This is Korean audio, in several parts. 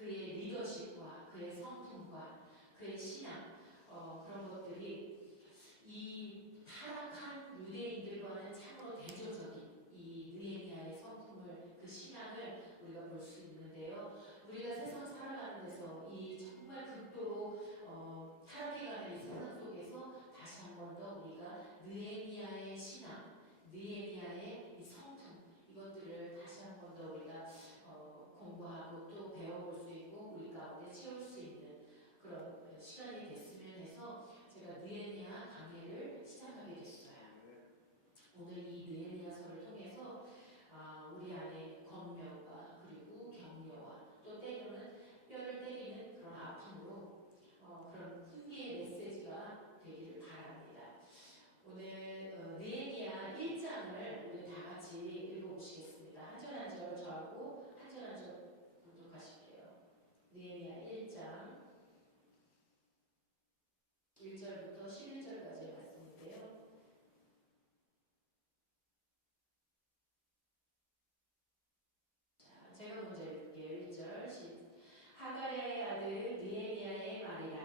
그의 리더십과 그의 성품과 그의 신앙, 그런 것들이 이 타락한 유대인들과는 참으로 대조적인 이 느헤미야의 성품을, 그 신앙을 우리가 볼 수 있는데요. 우리가 세상 살아가는 데서 이 정말 극도로 타락해가는 이 세상 속에서 다시 한 번 더 우리가 느헤미야의 신앙, 느헤미야의 이 성품, 이것들을 다시 한 번 더 우리가 공부하고 또 배워볼 수 있고 우리 가운데 채울 수 있는 그런 시간이 됐으면 해서 제가 느헤미야 강의를 시작하게 됐어요. 오늘 이 느헤미야서를 통해서 우리 안에 권면과 그리고 격려와 또 때로는 뼈를 때리는 그런 아픔으로 그런 훈계의 메시지가 되기를 바랍니다. 오늘 느헤미야 1장을 우리 다 같이 읽어보시겠습니다. 한 절 한 절 저하고 한 절 한 절 교독하실게요. 느헤미야 1장 1절부터 11절까지의 말씀인데요. 자, 제가 먼저 읽을게요. 1절 하갈의 아들 느헤미야의 말이라.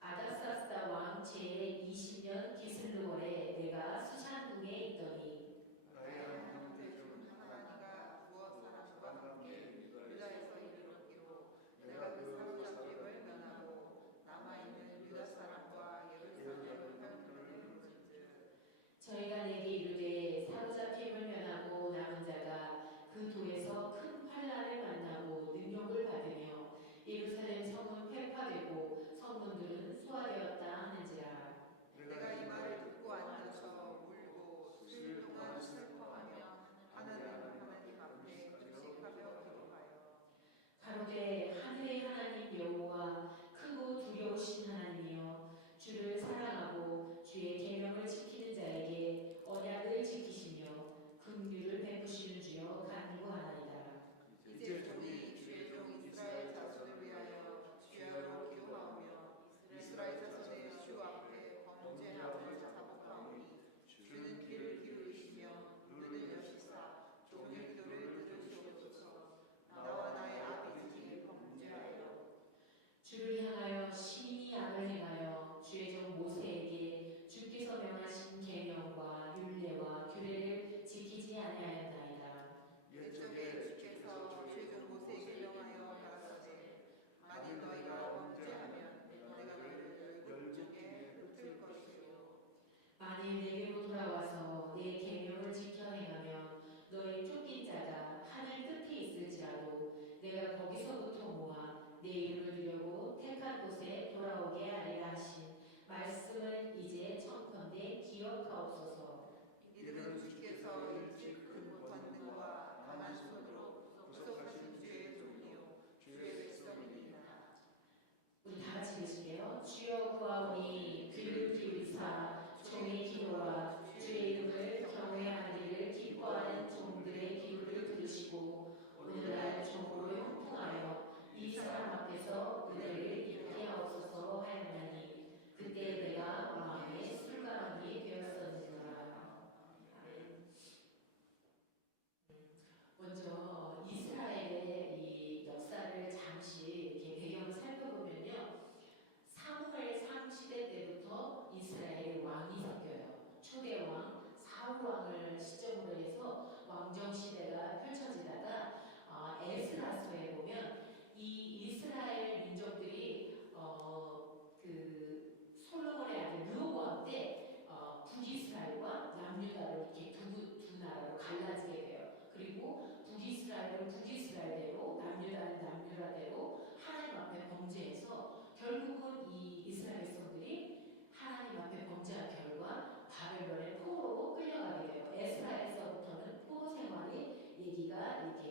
아닥사스다 왕 제20년 기슬루월에 내가 수산궁에 있더니 나의 하나님 대중 하나니가 두어 사람과 함께 유다에서 이르렀기로 내가 그 사로잡힘을 면하고 남아있는 유다 사람과 예루살렘을 편들어내는즉 저희가 내게 이르되 사로잡힘을 면하고 남은 자가 그 도에서 큰 환난을 만나고 능욕을 받으며 예루살렘 성은 폐파되고 성문들은 소화되었다 하는지라. 내가 이 말을 듣고 앉아서 울고 수일 동안 슬퍼하며 하나님 앞에 금식하며 기도하여 가로되 하늘의 하나님 여호와 크고 두려우신 하나님이여 주를 사랑하고 주의 계명을 지키는 자에게 언약을 지키시며 긍휼을 베푸시는 주여 간구하나이다. 이제 종이 주의 종 이스라엘 자손을 위하여 주야로 기도하오며 이스라엘 자손의 주 앞에 범죄함을 자복하오니 주는 귀를 기울이시며 눈을 여시사 종의 기도를 들으시옵소서. 나와 나의 아비들이 범죄하여 주를 향하여 심히 악을 행하여 주의 종 모세에게 주께서 명하신 계명과 율례와 규례를 지키지 아니하였나이다. 옛적에 주께서 주의 종 모세에게 명하여 가라사대 만일 너희가 범죄하면 내가 너희를 열국중에 흩을 것이요 만일 내게로 돌아와서 내 계명을 지켜 행하면 너희 쫓긴 자가 하늘 끝에 있을지라도 내가 거기서부터 모아 내 이름을 두려고 택한 곳에 돌아오게 하리라 하신 말씀을 이제 청컨대 기억하옵소서. 이들은 주께서 일찍 큰 권능과 강한 손으로 구속하신 주의 종이요 주의 백성이니이다. 우리 다 같이 읽으실게요. 주여 구하오니 귀를 기울이사 종의 기도와 주의 이름을 경외하기를 기뻐하는 종들의 기도를 들으시고 오늘날 종으로 형통하여 이 사람 앞에서 은혜를 입게 하옵소서 하였나니 그때 내가 마음에 술가랑이 되었었느니라. 아멘. 먼저 이스라엘의 이 역사를 잠시 이렇게 배경을 살펴보면요, 사무엘상 시대 때부터 이스라엘 왕이 생겨요. 초대 왕 사울 왕을 시점으로 해서 왕정 시대가 펼쳐지다가 에스라서에 보면 이 이스라엘 민족들이 그 솔로몬의 아들 르호보암 때 북이스라엘과 남유다를 이렇게 두 나라로 갈라지게 돼요. 그리고 북이스라엘은 북이스라엘대로 남유다는 남유다대로 하나님 앞에 범죄해서 결국은 이 이스라엘 백성들이 하나님 앞에 범죄한 결과 바벨론의 포로로 끌려가게 돼요. 에스라에서부터는 포로 생활이 얘기가 이렇게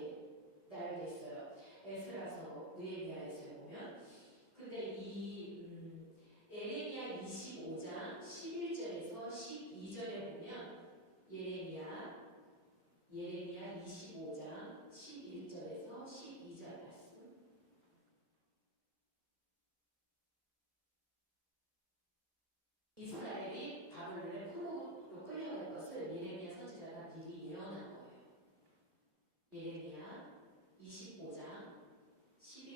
나열됐어요. 에스라서 느헤미야에서 보면 근데 이 에레미야 25장 11절에서 12절에 보면 예레미야 25장 11절에서 12절 말씀. 이스라엘이 바벨론의 포로로 끌려갈 것을 예레미야 선지자가 미리 예언한 거예요. 예레미야 25장 11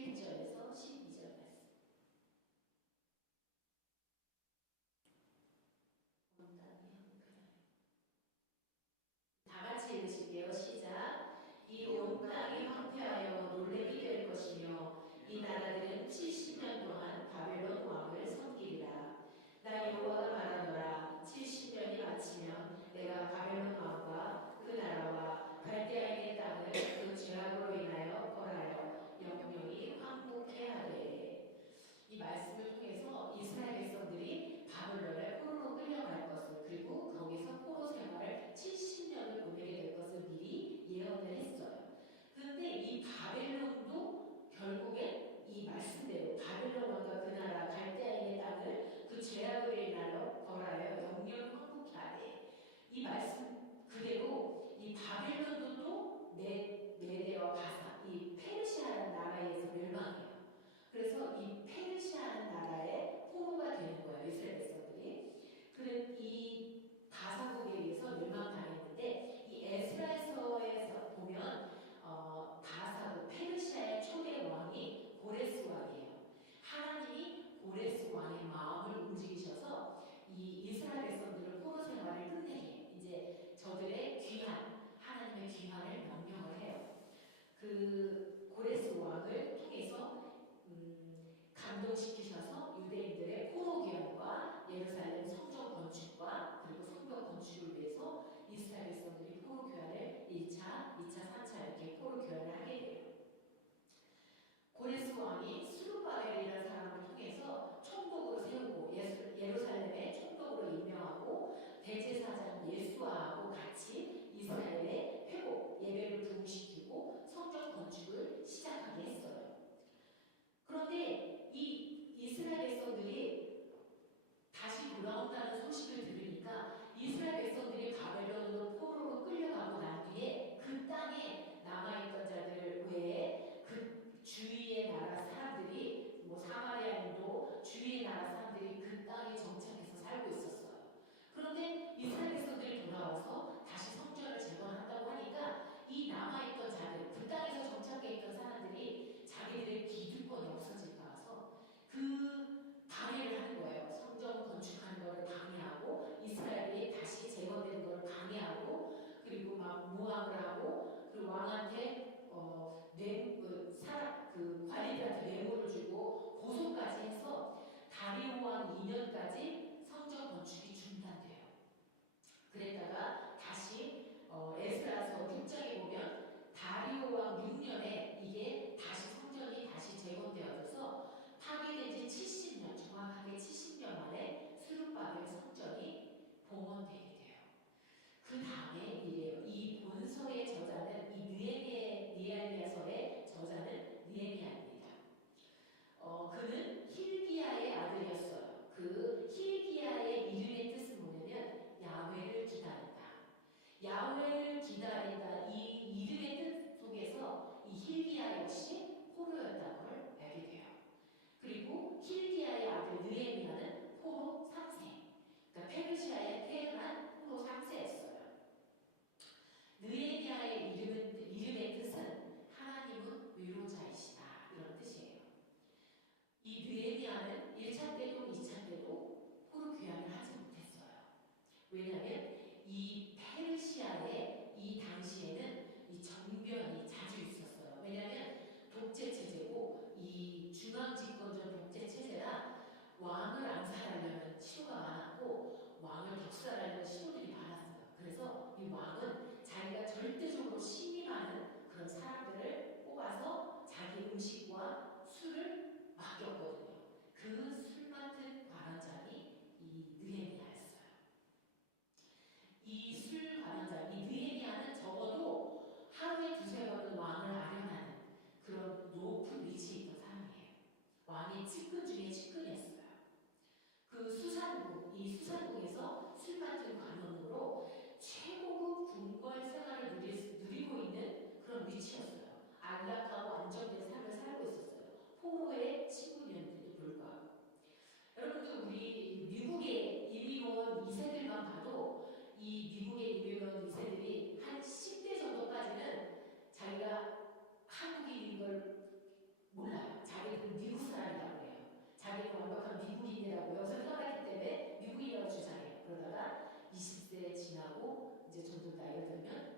이제 점점 나이가 들면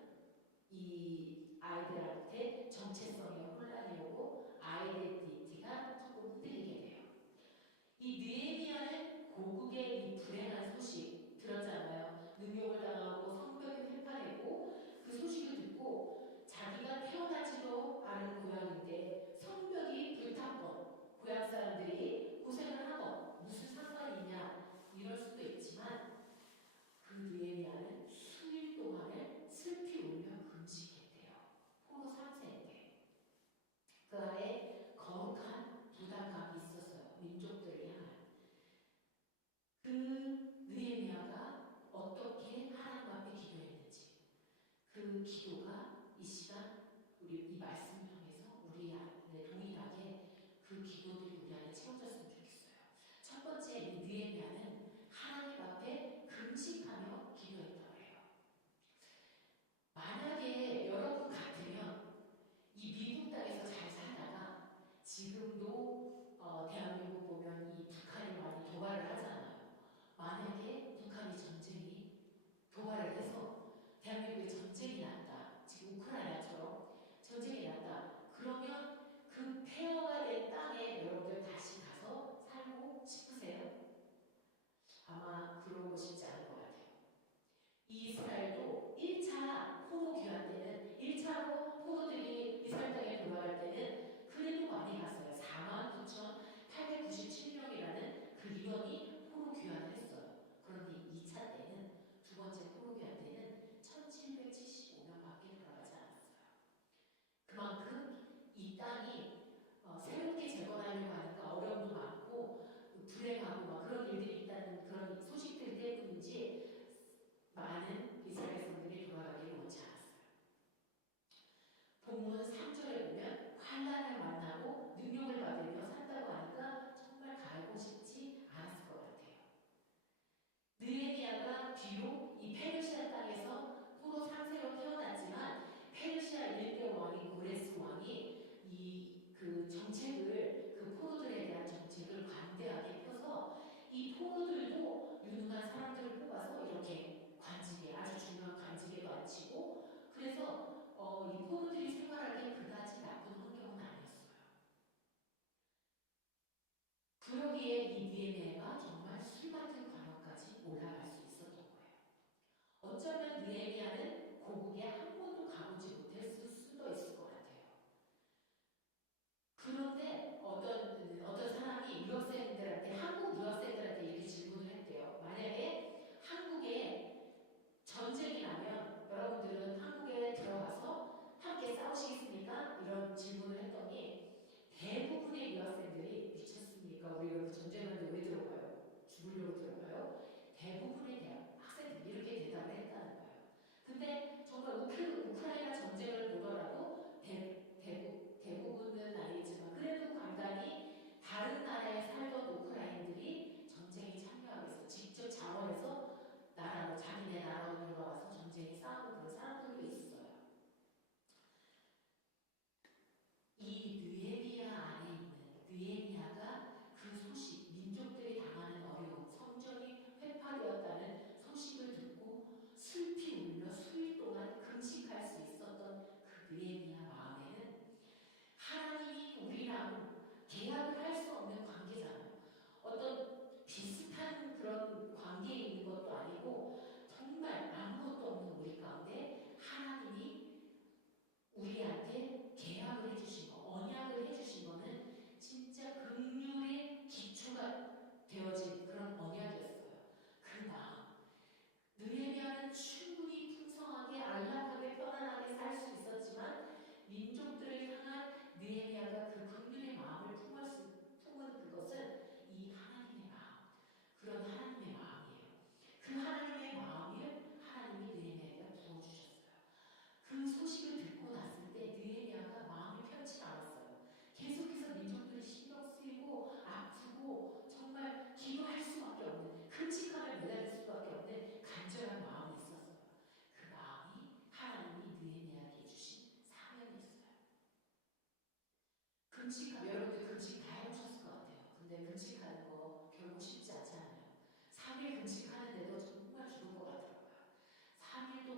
이 아이들한테 정체성의 혼란이 오고 아이덴티티가 조금 흔들리게 돼요. 이 느헤미야는 고국의 이 불행한 소식 들었잖아요. 능욕을 당하고 성벽이 회파되고 그 소식을 듣고 자기가 태어나지도 않은 고향인데 성벽이 불탔건 고향 사람들이 고생을 하건 무슨 상관이냐 이럴 수도 있지만 그 느헤미야는 수일 동안을 슬피 울며 금식했대요. 포로 3세인데 그 안에 거룩한 부담감이 있었어요. 민족들을 향한. 그 느헤미야가 어떻게 하나님 앞에 기도했는지 그 기도가 이 시간 우리 이 말씀을 통해서 우리 안에 동일하게 그 기도들이 우리 안에 채워졌으면 좋겠어요. 첫 번째 이 느헤미야는 하나님 앞에 금식하며 기도했다고 해요. 만약에 여러분 같으면 이 미국 땅에서 잘 살다가 지금도 대한민국 보면 이 북한이 많이 도발을 하잖아요. 만약에 북한이 도발을 해서 대한민국에 전쟁이 났다. 지금 우크라이나처럼 전쟁이 났다. 그러면 그 폐허가 된 땅에 여러분들 다시 가서 살고 싶으세요? 아마 그러고 싶지 않을 것 같아요. 이스라엘도 1차 포로 귀환 때는 1차로 포로들이 이스라엘 땅에 돌아갈 때는 그래도 많이 갔어요. 49,897명이라는 그 인원이 포로 귀환을 했어요. 그런데 2차 때는 두 번째 포로 귀환 때는 1,775명밖에 돌아가지 않았어요. 그만큼 이 땅이 새롭게 재건하려고 하니까 어려움도 많고 불행하고 막 그런 일들이 있다는 그런 소식들 때문인지 많은 이스라엘 성들이 돌아가기를 원치 않았어요. 본문 3절에 보면 환난을 만나고 능력을 받으며 산다고 하니까 정말 가고 싶지 않았을 것 같아요. 느헤미야가 비록 이 페르시아 땅에서 포로 3세로 태어났지만 페르시아 1대 왕인 고레스 왕이 그 정책을 그 포로들에 대한 정책을 관대하게 펴서 이 포로들도 유능한 사람들을 뽑아서 이렇게 관직에 아주 중요한 관직에도 앉히고 그래서 이 포로들이 생활하기에 그다지 나쁜 환경은 아니었어요. 그러기에 이 느헤미야가 정말 술 같은 관역까지 올라갈 수 있었던 거예요. 어쩌면 느헤미야는 고국에 한 번도 가보지 못했을 수도 있을 것 같아요. 그런데 어떤 사람이 한국 유학생들한테 이렇게 질문을 했대요. 만약에 한국에 전쟁이 나면 여러분들은 한국에 들어가서 함께 싸우시겠습니까? 이런 질문을 했더니 대부분의 유학생들이 미쳤습니까? 우리 여기 전쟁하는데 왜 들어가요? 죽으려고 들어가요? 대부분의 학생들이 이렇게 대답을 했다는 거예요. 근데 정말 우크라이나 전쟁을 보더라도 대부분은 아니지만 그래도 간간히 다른 나라에 살던 우크라이나들이 전쟁에 참여하기 위해서 직접 자원해서 자기네 나라로 돌아와서 전쟁에 싸우는 그런 사람들도 있어요. 이 느헤미야 안에 있는 느헤미야가 그 소식, 민족들이 당하는 어려움, 성전이 회파되었다는 소식을 듣고 슬피 울며 수일 동안 금식할 수 있었던 그 느헤미야 마음에는 하나님이 우리랑 계약을 할 수 없는 관계잖아요. 어떤 비슷한 그런 관계에 있는 것도 아니고 정말 아무것도 없는 우리 가운데 하나님이 우리한테 계약을 해주신 거, 언약을 해주신 거는 진짜 긍휼의 기초가 되어진 그런 언약이었어요. 그 마음. 느헤미야는 충분히 풍성하게 안락하게 편안하게 살 수 있었지만 민족들을 향한 느헤미야가 그 긍휼의 마음을 품은 그것은 이 하나님의 마음, 그런 하나님의 마음이에요. 그 하나님의 마음을 하나님이 느헤미야에게 부어주셨어요. 그 소식을 듣고 났을 때 느헤미야가 마음이 편치 않았어요. 계속해서 민족들이 신경 쓰이고 아프고 정말 기도할 수밖에 없는 금식하며 매달릴 수밖에 없는 간절한 마음이 있었어요. 그 마음이 하나님이 느헤미야에게 주신 사명이었어요. 여러분들 금식 다 해보셨을 것 같아요. 근데 금식하는 거 결국 쉽지 않잖아요. 3일 금식하는데도 정말 죽을 것 같더라고요. 3일도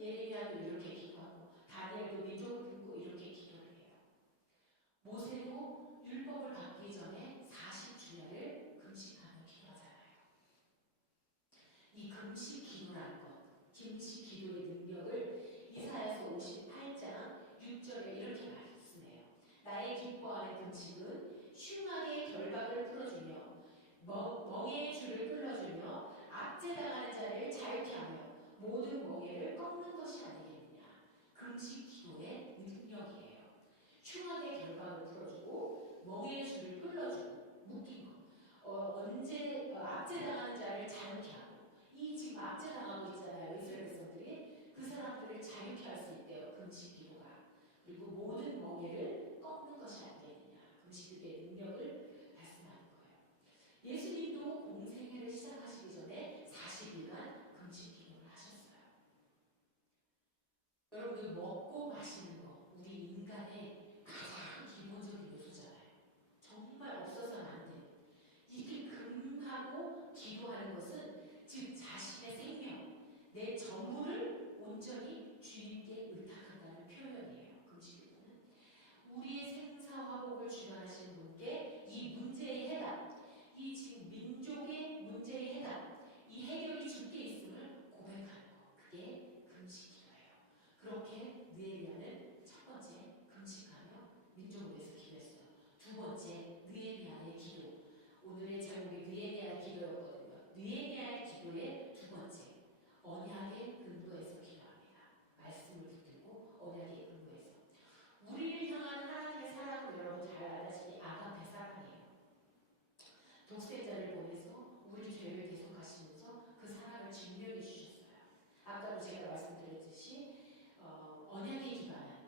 예레미야도 이렇게 기도하고 다니엘도 민족을 품고 이렇게 기도를 해요. 모세도 율법을 받기 전에 40주야를 금식하며 기도하잖아요. 이 금식 기도라는 것, 금식 기도의 능력을 이사야서 58장 6절에 이렇게 말씀해요. 나의 기뻐하는 금식은 흉악의 결박을 풀어주며 멍에의 줄을 끌어주며 압제당하는 자를 자유케 하며 모든 멍에를 꺾는 것이 아니겠느냐. 금식 기도의 능력이에요. 흉악의 결박을 풀어주고 멍에의 줄을 끌어주고 묶인 것. 압제당하는 자를 자유케 하고 이 지금 압제당하고 있잖아요. 이스라엘 백성들이 그 사람들을 자유케 할 수 있대요. 금식 기도가. 그리고 모든 멍에를 꺾는 것이 아니겠느냐. 금식 기도의 능력을 말씀하는 거예요. 예수님도 공생애를 시작하시기 전에 40일간 금식 기도를 하셨어요. 여러분들 먹고 마시는 거 우리 인간의 가장 기본적인 요소잖아요. 정말 없어서는 안 돼요. 이렇게 금하고 기도하는 것은 즉 자신의 생명, 내 전부를 온전히 주님께 의탁한다는 표현이에요. 금식 기도는 우리의 생사화복을 주관하시는 분께 이 문제의 해답, 이 지금 민족의 문제의 해답, 이 해결이 주께 있음을 고백하는 것, 그게 금식 기도예요. 그렇게 느헤미야는 첫 번째 금식하며 민족을 위해서 기도했어요. 두 번째 느헤미야의 기도. 오늘의 제목이 느헤미야의 기도였거든요. 느헤미야의 기도의 두 번째, 언약의 근거에서 기도합니다. 말씀을 붙들고 언약의 근거에서. 우리를 향한 하나님의 사랑은 여러분 잘 알다시피 아가페 사랑이에요. 독생자를 보내서 우리 죄를 대속하시면서 그 사랑을 증명해 주셨어요. 아까도 제가 말씀드렸듯이 언약의 기반은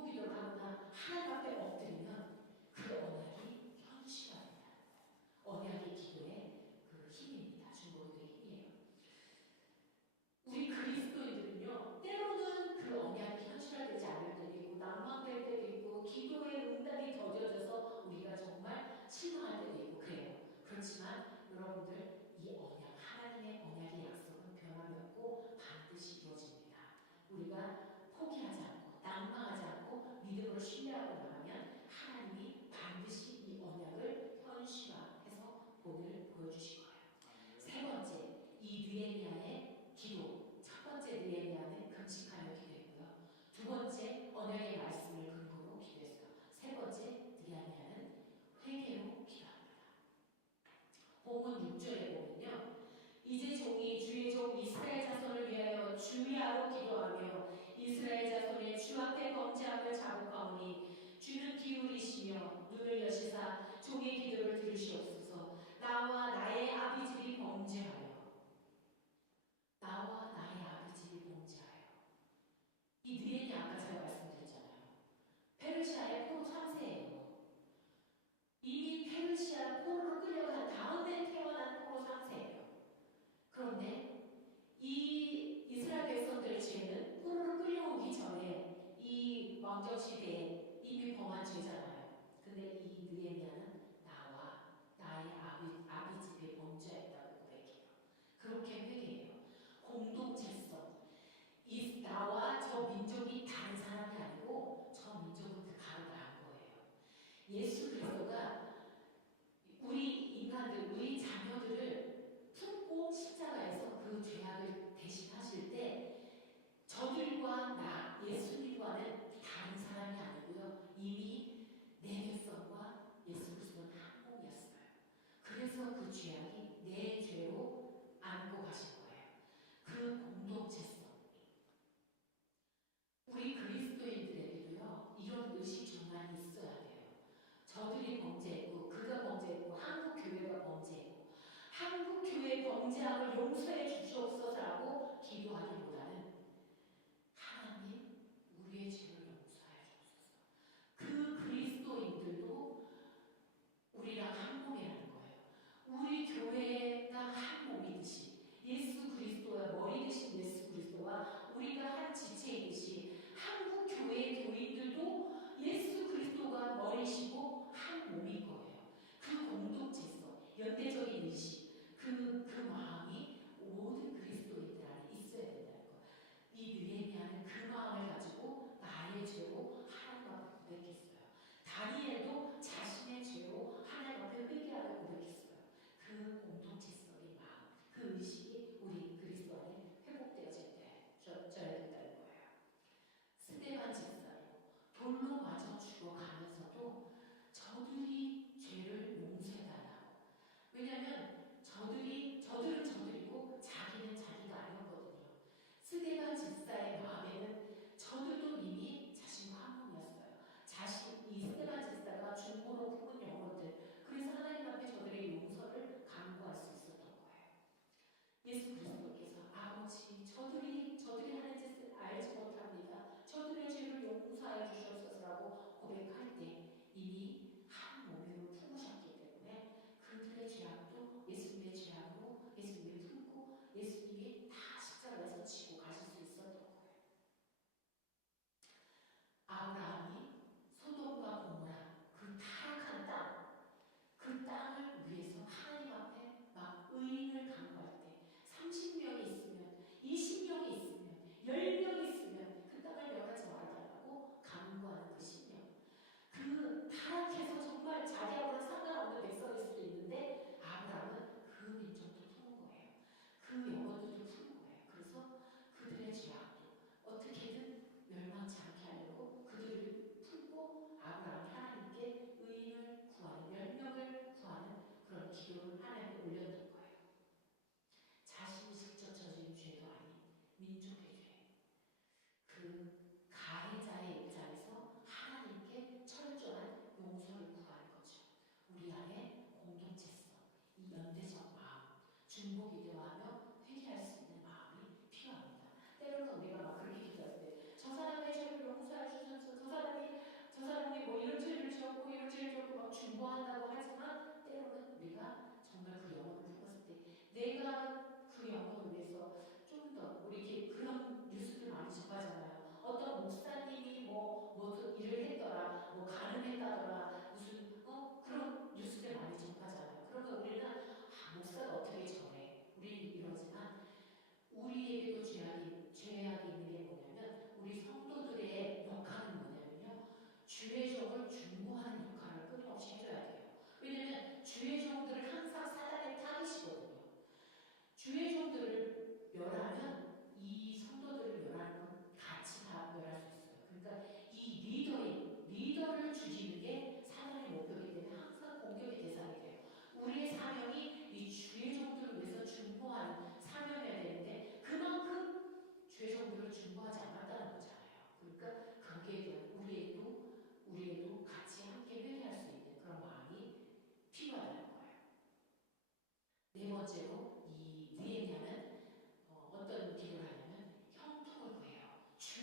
중보기도를 하거나 하나님 앞에 엎드리면 그 언약이 현실화된다. 언약의 기도의 그 힘입니다. 중보기도의 힘이에요. 우리 그리스도인들은요, 때로는 그 언약이 현실화되지 않을 때도 있고 낭만될 때도 있고 기도의 응답이 더뎌져서 우리가 정말 실망할 때도 있고 그래요. 그렇지만 여러분들, 이 언약, 하나님의 언약의 약속은 변함이 없고 반드시 이루어집니다. 우리가 포기하지 않고 낭망하지 않고 믿음으로 신뢰하고 나가면 하나님이 반드시 이 언약을 현실화해서 본을 보여주실 거예요. 세 번째, 이 느헤미야의 기도. 첫 번째 느헤미야는 금식하여 기도했고요. 두 번째, 언약의 말씀을 근거로 기도했어요. 세 번째, 느헤미야는 회개로 기도합니다. 본문 6절에 보면요, 이제 종이 주의 종 이스라엘 자손을 위하여 주야로 기도하며 이스라엘 자손의 주 앞에 범죄함을 자복하오니 주는 기울이시며 눈을 여시사 종의 기도를 들으시옵소서. 나와 나의 아비집이 범죄하여 나와 나의 아비집이 범죄하여. 이 느헤미야 아까 제가 말씀드렸잖아요. 페르시아의 포로 3세예요. 이미 페르시아 포로로 끌려간 다음에 태어난 포로 3세예요. 그런데 이 이스라엘 백성들의 죄는 포로로 끌려오기 전에 이 왕정 시대에 이미 범한 죄잖아요. 근데 이 느헤미야는 나와 나의 아비집에 범죄했다고 고백해요. 그렇게 회개해요. 공동체성. 이 나와 저 민족이 다른 사람이 아니고 저 민족은 바로 나인 거예요. 예수 그리스도가 우리 인간들, 우리 자녀들을 품고 십자가에서 그 죄악을 대신하실 때 저들과 나, 예수님과는 다른 사람이 아니고요. 이미 내 백성과 예수 그리스도는 한 몸이었어요. 그래서 그 죄악이 내 죄로 안고 가신 거예요. 그 공동체성. 우리 그리스도인들에게도요, 이런 의식 정말 있어야 돼요. 저들이 범죄했고, 그가 범죄했고, 한국 교회가 범죄했고, 한국 교회의 범죄함을 용서해 주시옵소서라고 기도하기보다는 하나님, 우리의 죄를 용서해 주옵소서. 그 그리스도인들도 우리랑 한 몸이라는 거예요. 우리 교회가 한 몸이듯이 예수 그리스도와 머리 되신 예수 그리스도와 우리가 한 지체이듯이 한국 교회의 교인들도 예수 그리스도가 머리시고 한 몸인 거예요. 그 공동체성, 연대적인 의식, 그 마음이 모든 그리스도인들 안에 있어야 된다는 거예요. 이 느헤미야는 그 마음을 가지고 나의 죄로 하나님 앞에 고백했어요. 다니엘도 자신의 죄로 하나님 앞에 회개하고 고백했어요. 그 공동체성의 마음, 그 의식이 우리 그리스도 안에 회복되어져야 된다는 거예요. 스데반 집사로 돌로 맞아 죽어가면서도 저들이 죄를 용서해달라고. 왜냐하면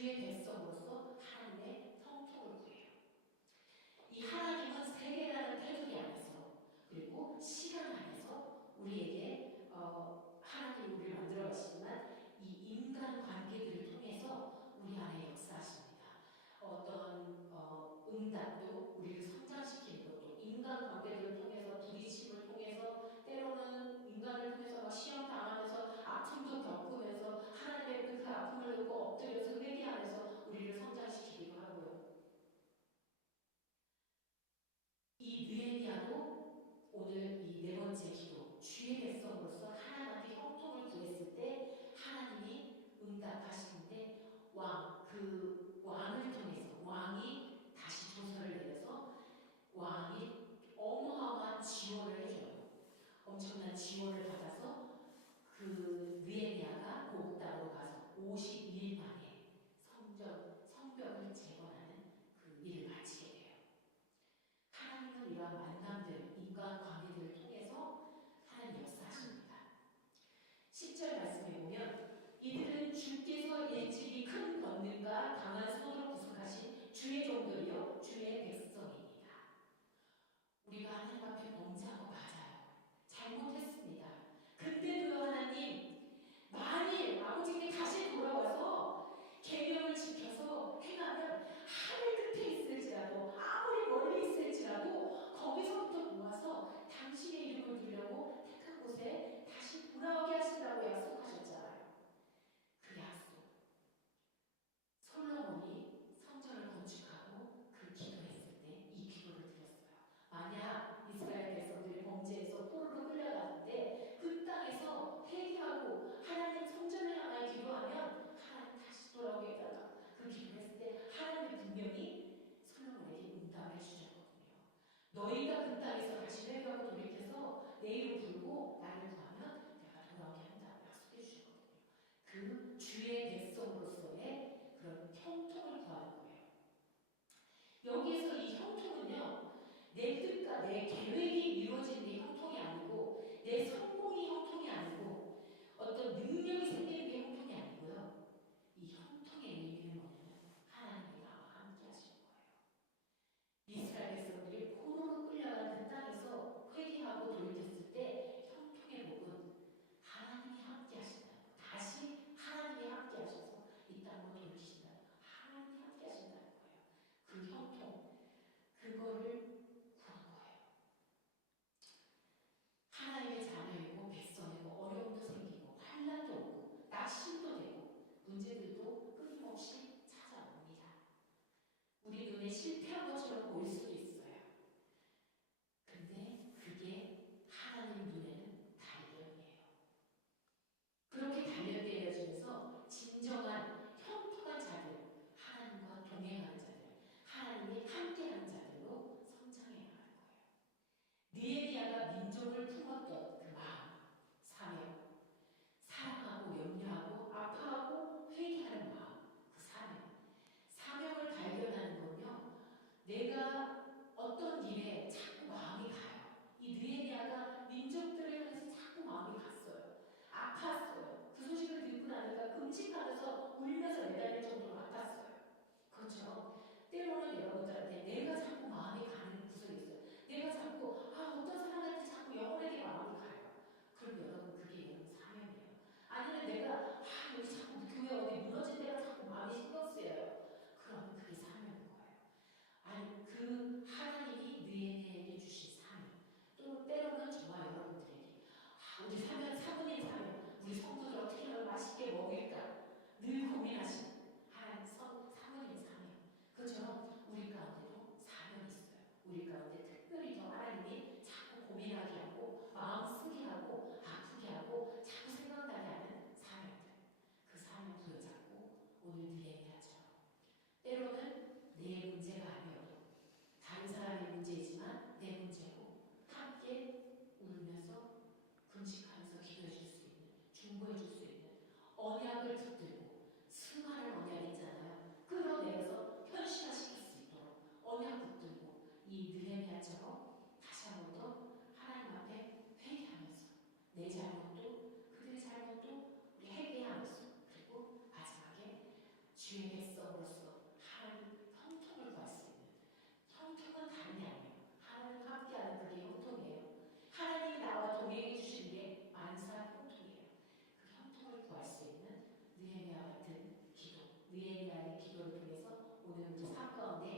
주의 백성으로서 하나님의 형통을 구해요. 이 하나님은 세계라는 테두리 안에서 그리고 시간 안에서 우리에게 하나님이 우리를 만들어 가시지만 이 인간 관계들을 통해서 우리 안에 역사하십니다. 어떤 응답도 우리를 성장시키는 것도 인간 관계들을 통해서 부딪힘을 통해서 때로는 인간을 통해서 막 시험 당하면서 아픔도 겪으면서 하나님의 그 아픔을 듣고 엎드려서 회개하면서 우리를 성장시키기도 하고요. 이 느헤미야도 오늘 이 네 번째 기도 주의 백성으로서 하나님의 형통을 구했을 때 하나님이 응답하시는데 그 왕을 통해서 왕이 다시 조서를 내려서 왕이 어마어마한 지원을 해줘요. 엄청난 지원을 받아서 그 느헤미야가 고국 땅으로 가서 52일 만에 성벽을 재건하는 그 일을 마치게 돼요. 하나님은 이러한 만남들, 인간 관계들을 통해서 하나님 역사하십니다. 10절 말씀에 보면 이들은 주께서 일찍이 큰 권능과 강한 손으로 구속하신 주의 종들이요 주의 백성입니다. 우리가 하나님 앞에 범죄한 거 맞아요. 잘못했습니다. 근데도요 하나님 만일 아버지께 다시 돌아와서 계명을 지켜서 행하면 하늘 끝에 있을지라도 아무리 멀리 있을지라도 거기서부터 모아서 당신의 이름을 두려고 택한 곳에 다시 돌아오게 하신다고 약속하셨잖아요. 그 약속. 솔로몬이 성전을 건축하고 그 기도했을 때 이 기도를 드렸어요. 만약 이스라엘 백성들이 범죄에서 포로로 끌려갔는데 그 땅에서 회개하고 하나님 성전을 향하여 기도하면 하나님 다시 돌아오게 해달라. 그 기도했을 때 하나님이 분명히 솔로몬에게 응답을 해주셨거든요. 너희가 그 땅에서 다시 회개하고 돌이켜서 내 이름 부르고 나를 구하면 내가 돌아오게 한다고 약속해 주셨거든요. 그 주의 백성으로서의 그런 형통을 구하는 거예요. 여기에서 이 형통은요, 내 뜻과 내 계획이 이루어지는 게 형통이 아니고, 내 성공이 형통이 아니고, 어떤 능력이 생기는 게 형통이 아니고요. 이 형통의 의미는 뭐냐면 하나님이 나와 함께 하시는 거예요. 이스라엘 백성들이 포로로 끌려간 그 땅에서 회개하고 돌이켰을 때 형통의 복은 하나님이 함께 하신다는 거예요. 다시 하나님이 함께 하셔서 이 땅으로 돌이키신다는 거예요. 하나님이 함께 하신다는 거예요. 그 형통, 그거를 구한 거예요. 하나님의 자녀이고 백성이고 어려움도 생기고 환난도 오고 낙심도 되고 문제들도 끊임없이 찾아옵니다. 우리 눈에 실패한 것처럼 보일 수도 있어요. 근데 그게 하나님 눈에는 단련이에요. 그렇게 단련되어 주면서 진정한 형통한 자들, 하나님과 동행하는 자들, 하나님이 함께하는 자들로 성장해 나갈 거예요. 느헤미야가 민족을 품었던 그 마음, 사명, 사랑하고 염려하고 아파하고 회개하는 마음, 그 사명을 발견하는 건요, 내 느헤미야의 기도를 통해서 오늘 우리 삶 가운데